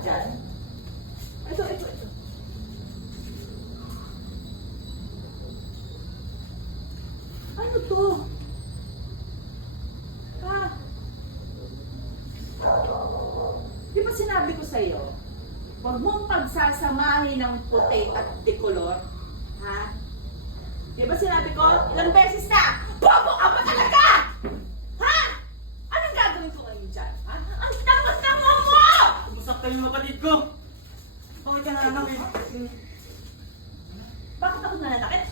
dyan? Ito. Ano to? Ha? Di ba sinabi ko sa'yo, huwag mong pagsasamahin ng puti at dekolor? Ha? Di ba sinabi ko, ilang beses na, bobo ka ba talaga? Ha? Anong gagawin ko ngayon dyan? Ha? Ang tama-tama mo! Masaktan yung kapatid ko! Bakit ka nananakit? Bakit ako nananakit?